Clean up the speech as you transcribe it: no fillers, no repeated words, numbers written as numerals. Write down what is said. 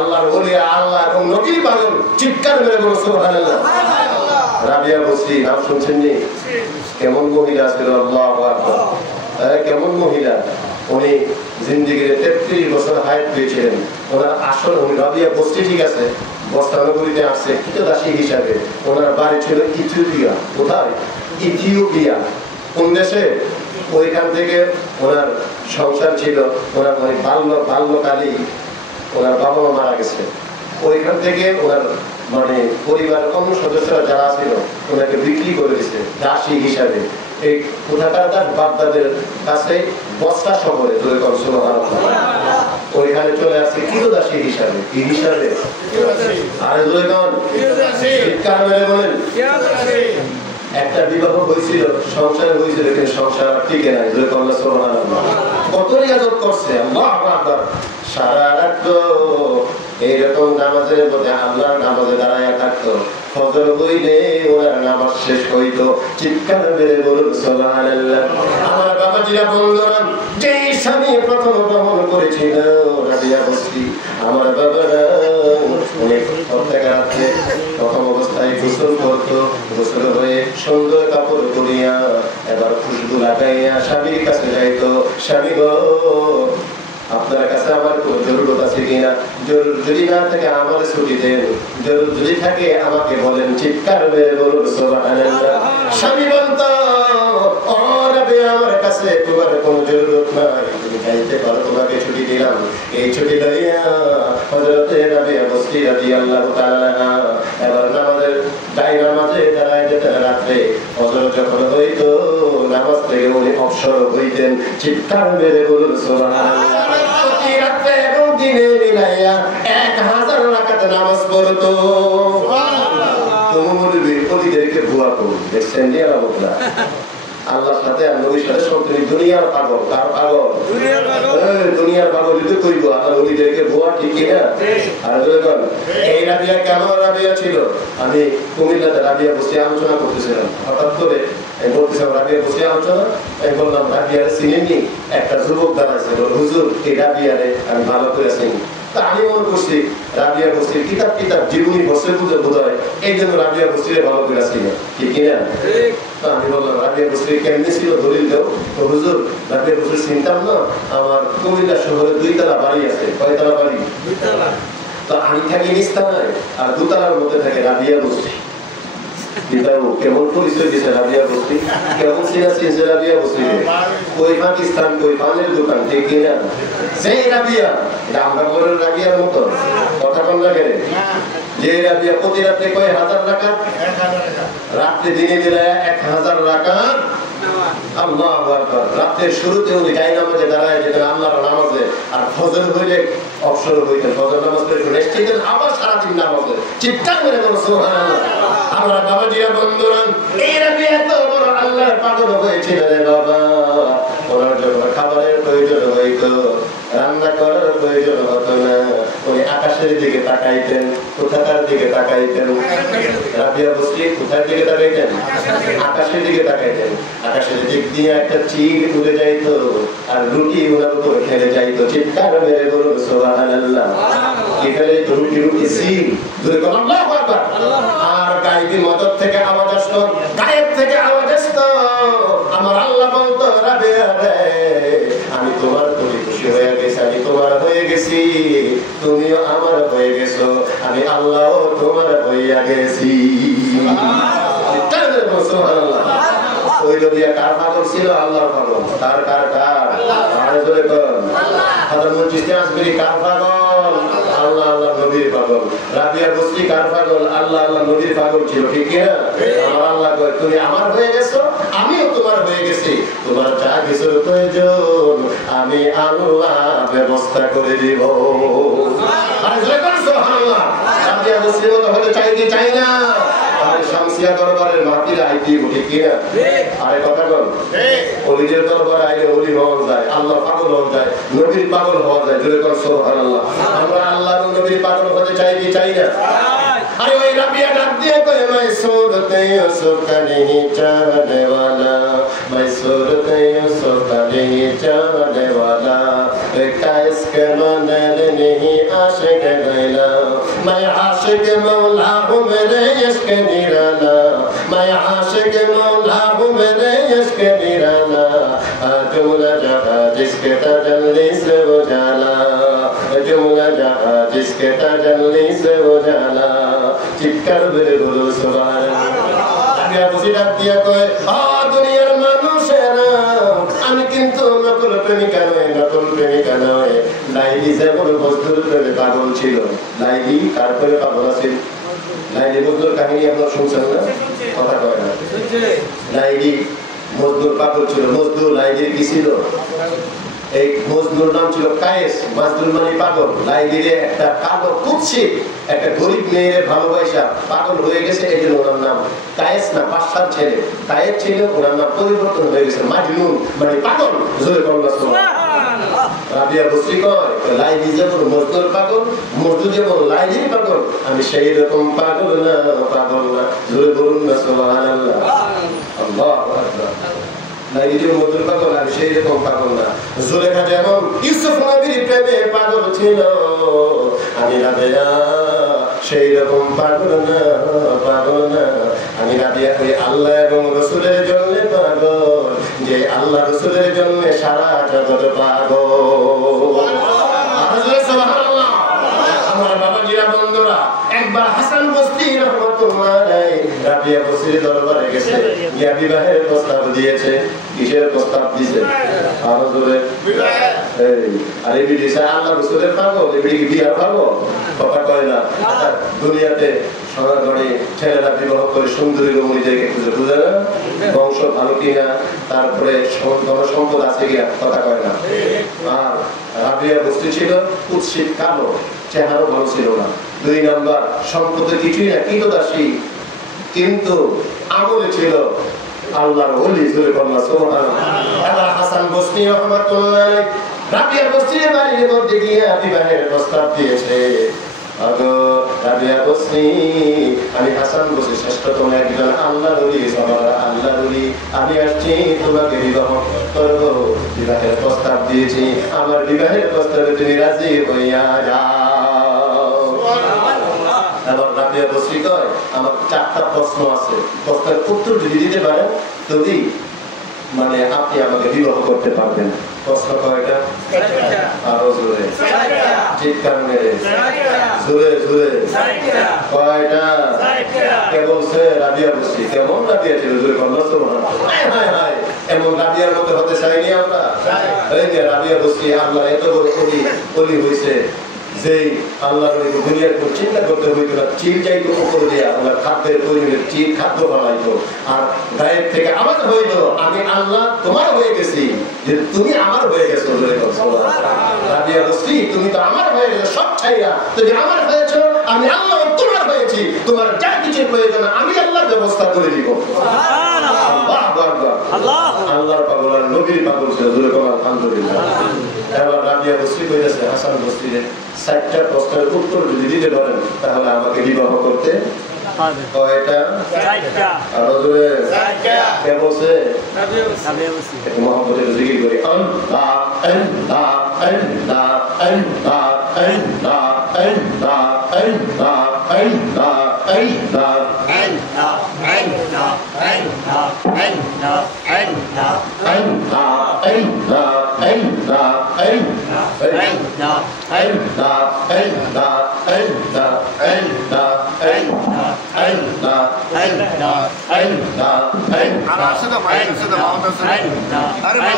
আল্লাহর ওলি আল্লাহ এবং নবীর পাগল চিৎকার মেরে বলো সুবহানাল্লাহ। রাবিয়া বসরি নাম শুনছেন নি? কেমন মহিলা ছিল, আল্লাহু আকবার। কেমন মহিলা, উনি জিন্দেগিতে 33 বছর হায়াত পেয়েছিলেন। ওনার আসল উনি রাবিয়া বসরি, ঠিক আছে, বস্ত্রানগরীতে আসছে কৃতদাসী হিসাবে। ওনার বাড়ি ছিল ইথিওপিয়া। কোথায়? ইথিওপিয়া। কোন দেশে? ওইখান থেকে ওনার সংসার ছিল। ওনার মানে বাল্যকালেই ওনার বাবা মা মারা গেছে। ওইখান থেকে ওনার মানে পরিবারের অন্য সদস্যরা যারা ছিল ওনাকে বিক্রি করে দিচ্ছে দাসী হিসাবে। এই কোথাকার দাস? বাগদাদের কাছে বসরা শহরে। ওইখানে চলে আসছে কৃতদাসী হিসাবে। কি হিসাবে? আরে বলেন। একটা বিবাহ হয়েছিল, সংসার হয়েছিল, কিন্তু সংসার টিকে নাই। কত রিয়াজত করছে, আল্লাহু আকবার। সারা রাত এইরকম নামাজের মধ্যে আল্লাহর নামাজে দাঁড়াইয়া থাকতো। ফজর হইলে ওনার নামাজ শেষ হইতো। চিৎকার মেরে বলুন সুবহানাল্লাহ। আমার বাবাজিরা বন্ধুরা, যে স্বামী প্রথম গ্রহণ করেছিল রাবিয়া বসরি, আমার বাবারা অনেক প্রত্যেক রাত্রে প্রথম অবস্থায় গোসল করতো। গোসল হয়ে সুন্দর কাপড় পরিয়া এবার খুশবু লাগাইয়া স্বামীর কাছে যাইতো। স্বামী গো, আপনার কাছে আমার কোন জরুরত আছে কিনা? যদি না থাকে আমাদের ছুটি দেন, যদি থাকে আমাকে বলেন। চিৎকার মেরে বলুন সুবহানাল্লাহ। স্বামী বলতো, ও রাবিয়া, আমার কাছে তোমার কোনো জরুরত নাই, তুমি যাইতে পারো, তোমাকে ছুটি দিলাম। এই ছুটি লইয়া হযরতে রাবিয়া বসরি রাদিয়াল্লাহু তাআলা এবার নামাজের নামাজে দাঁড়ায় যেতেন। রাত্রে ফজর যখন হইতো নামাজ থেকে উনি অবসর হইতেন। চিৎকার মেরে বলুন সুবহানাল্লাহ। প্রতি রাতে এবং দিনে মিলাইয়া 1000 রাকাত নামাজ পড়তো। তুমি বলবি ওলিদেরকে ভুয়া করুন, দেখছেন নি আল্লাহ আল্লাহর সাথে আর নবীর সাথে সবকিছু দুনিয়ার পাগল। কার পাগল? দুনিয়ার পাগল যদি কইবো আর ওলিদেরকে ভুয়া, ঠিক না? আর বলেন এই রাবিয়া কেমন রাবিয়া ছিল? আমি কুমিল্লাতে রাবিয়া বসে আলোচনা করতেছিলাম। হঠাৎ করে বলতেছিলাম রাবিয়া বসে আলোচনা, আমি বললাম রাবিয়ারে চিনেননি? একটা যুবক দাঁড়াইছে, বল হুজুর এই রাবিয়ারে আমি ভালো করে চিনি। তা আমি মনে করছি রাবিয়া বসরির কিতাব জীবনী বসে বুঝে বোধ হয়, এই জন্য রাবিয়া বসরিরে ভালো করে চিনি, ঠিক না? আমি বললাম রাবিয়া বসরি কেমনি ছিল, দলিল দাও। তো হুজুর রাবিয়া বসরি চিনতাম না, আমার কুমিল্লা শহরে 2 তলা বাড়ি আছে। কয় তলা বাড়ি? 2 তলা। তো আমি থাকি নিস্তালায়, আর 2 তলার মধ্যে থাকে রাবিয়া বসরি। কেমন পরিচয় দিচ্ছে রাবিয়া বসরি, কেমন চিনছে রাবিয়া বসরি। কই পাকিস্তান, কই পানের দোকান, ঠিক কিনা? সেই রাবিয়া, এটা আমরা বলেন রাবিয়ার মতো কথা কম লাগে। যে রাবিয়া প্রতি রাত্রে কয় 1000 রাকাত, রাত্রে দিনে দিলে 1000 রাকাত। আল্লাহু আকবার। রাতের শুরুতে উনি যাই নামাজে দাঁড়ায় যেতেন, আল্লাহর নামাজে। আর ফজর হইলে অবসর হইতেন, ফজর নামাজ পড়ে রেস্ট নিতেন, আবার সারাদিন নামাজে। চিৎকার মেরে বলো সুবহানাল্লাহ। আমরা বাবাজিরা বন্ধুরা, এই রাবিয়া এত বড় আল্লাহর পাগল হয়েছিল রে বাবা। ওনার যখন খাবারের প্রয়োজন হইতো, রান্না করার প্রয়োজন হতো না, উনি আকাশের দিকে তাকাইতেন। কোথাকার দিকে তাকাইতেন? রাবিয়া বসরি কোথার দিকে তাকাইতেন? আকাশের দিকে তাকাইতেন। আকাশের দিক দিয়ে একটা চিল উড়ে যাইতো, আর রুটি ওনার উপর খেলে যাইতো। চিৎকার মেরে বলুন সুবহানাল্লাহ। কি ফেলে? রুটি চিল। আল্লাহু আকবার। আর গায়েবী মদদ থেকে আওয়াজ আসতো, গায়েব থেকে আওয়াজ আসতো। আমার আল্লাহ বলতো, রাবিয়া রে, আমি তোমার প্রতি খুশি হয়ে গেছি, আমি তোমার হয়ে গেছি, তুমিও আমার হয়ে গেছো, আমি আল্লাহ তোমার হইয়া গেছি। ওই নবিয়া কার পাগল ছিল? আল্লাহর পাগল। কার কার কার? আরে জোরে কোন? হাদামুল চিশতি আসবিরি কার পাগল? আল্লাহ আল্লাহ নবীর পাগল। রাবিয়া বসরি কার পাগল? আল্লাহ আল্লাহ নবীর পাগল ছিল, ঠিক না? আমার আল্লাহ কয়, তুমি আমার হয়ে গেছো, আমিও তোমার হয়ে গেছি, তোমার যা কিছুর প্রয়োজন আমি আল্লাহ ব্যবস্থা করে দিব। আরে জোরে কোন সুবহানাল্লাহ। রাবিয়া বসরি মতো হতে চাই কি চাই না? শামসিয়া দরবারের মাটিতে আইতে ঠিক কিনা? আরে কথা বল। ওলিদের দরবারে আইলে ওলি হওয়া যায়, আল্লাহ পাগল হওয়া যায়, নবীর পাগল হওয়া যায়। জোরে কর সুবহানাল্লাহ। আমরা আল্লাহ এবং নবীর পাগল হতে চাই কি চাই না? আরে ওই রাবিয়া ডাক দিয়ে কয়, মাই সুরতে ইউসুফ কা নেহি চাহনে ওয়ালা, মাই সুরতে ইউসুফ কা নেহি চাহনে ওয়ালা, का इसके मन नहीं आशिक मैं आशिक मौला हूँ मेरे इश्क निराला, मैं आशिक मौला हूँ मेरे इश्क निराला, जुमला जहाँ जिसके तजल्ली से उजाला, जुमला जहाँ जिसके तजल्ली से उजाला, चित्कार मेरे बोलो सुभान अल्लाह। मैं बुझी डाक दिया कोई दुनियार মানুষেরা আমি কিন্তু নকল প্রেমিকা নয়, নকল প্রেমিকা নয়। লাইলি যেমন মজদুর প্রেমে পাগল ছিল, লাইলি কার প্রেমে পাগল আছিল? লাইলি মজদুর কাহিনী আপনারা শুনছেন না? কথা কয় না। লাইলি মজদুর পাগল ছিল। মজদুর লাইলির কি ছিল? এই মজদুর নাম ছিল কায়েস। মজদুর মানে পাগল। লাইলির একটা পাগল কুৎসিত একটা গরিব মেয়ের ভালোবাসা পাগল হয়ে গেছে, এই জন্য ওনার নাম কায়েস না বাদশার ছেলে। কায়েস ছিল, ওনার নাম পরিবর্তন হয়ে গেছে মাজনুন মানে পাগল। জোরে বলুন সুবহানাল্লাহ। রাবিয়া বসরি কয় লাইলি যেমন মজদুর পাগল, মজদুর যেমন লাইলির পাগল, আমি সেই রকম পাগল না, পাগল না। জোরে বলুন না সুবহানাল্লাহ। আল্লাহু আকবার। লাইলি মজদুর পাগল, আমি সেই রকম পাগল না। জুলেখা যেমন ইউসুফ নবীর প্রেমে পাগল ছিল, আমি রাবিয়া সেই রকম পাগল না, পাগল না। আমি রাবিয়া ওই আল্লাহ এবং রাসূলের জন্য পাগল, যে আল্লাহ রাসূলের জন্য সারা জগৎ পাগল। সুবহানাল্লাহ। আমার বাবাজিরা বন্ধুরা, একবার হাসান বসরি রাহমাতুল্লাহ আলাইহি রাবিয়া বসরির দরবারে গেছে, ইয়া বিবাহের প্রস্তাব দিয়েছে। কিসের প্রস্তাব দিয়েছে? আরো জোরে বিবাহ। এই আরে বিডি সা আল্লাহ রাসূলের পাগল, এবিডি কি বিয়ার পাগল? কথা কয় না। দুনিয়াতে সরাসরি ছেলেরা বিবাহ করে সুন্দরী রমণীদেরকে খুঁজে, বুঝে না বংশ ভালো কিনা, তারপরে ধন সম্পদ আছে কিনা, কথা কয় না। আর রাবিয়া বসরি ছিল কুৎসিত কালো, চেহারা ভালো ছিল না। 2 নাম্বার সম্পদের কিছুই না, কীটদাসী, কিন্তু আমলে ছিল আল্লাহর ওলি। জোরে বলুন সুবহানাল্লাহ। আল্লাহ হাসান বসরি রাহমাতুল্লাহ আলাইহি রাবিয়া বসরির বাড়ির মধ্যে গিয়ে বিবাহের প্রস্তাব দিয়েছে। আগো রাবিয়া বসরি, আমি হাসান বসরি শ্রেষ্ঠতম একজন আল্লাহর ওলি, সবার আল্লাহর ওলি, আমি আসছি তোমাকে বিবাহ করব। বিবাহের প্রস্তাব দিয়েছি, আমার বিবাহের প্রস্তাবে তুমি রাজি হইয়া যাও। এবার রাবিয়া বসরি কয় আমার 4টা প্রশ্ন আছে, প্রশ্নের উত্তর যদি দিতে পারেন তবেই মানে আপনি আমাকে বিবাহ করতে পারবেন। প্রশ্ন কয়টা? আরো জোরে চিৎকার মেরে জোরে জোরে কয়টা? কে বলছে? রাবিয়া বসরি। কেমন রাবিয়া ছিল? জোরে বলুন সুবহানাল্লাহ। এমন রাবিয়ার মতো হতে চাইনি আমরা। এই যে রাবিয়া বসরি আল্লাহ এত বড় ওলি হয়েছে যে আল্লাহর ওই দুনিয়ার কোনো চিন্তা করতে হইতো না, চিল চাইতো উপরে দেয়া, ওনার খাদ্যের প্রয়োজনে চিল খাদ্য বানাইতো। আর গায়ের থেকে আওয়াজ হইতো আমি আল্লাহ তোমার হয়ে গেছি, যে তুমি আমার হয়ে গেছো। রাবিয়া বসরি তুমি তো আমার হয়ে গেছো, সব ছাইয়া তুমি আমার হয়েছো, আমি আল্লাহ তোমার হয়েছি, তোমার যা কিছুর প্রয়োজন আমি আল্লাহর ব্যবস্থা করে দিব। আল্লাহর পাগল আর নবীর পাগল ছিল। জোরে বলুন আলহামদুলিল্লাহ। এবার রাবিয়া বসরি কইতেছে হাসান বসরির 4টা প্রশ্নের উত্তর যদি দিতে পারেন তাহলে আমাকে বিবাহ করতে কয়টা? 4টা। আরো জোরে কে বলছে? রাবিয়া বসরি। একটু মহব্বতের জিকির করি আল্লাহ আল্লাহ আল্লাহ আল্লাহ আল্লাহ আল্লাহ আল্লাহ আল্লাহ আল্লাহ Aray,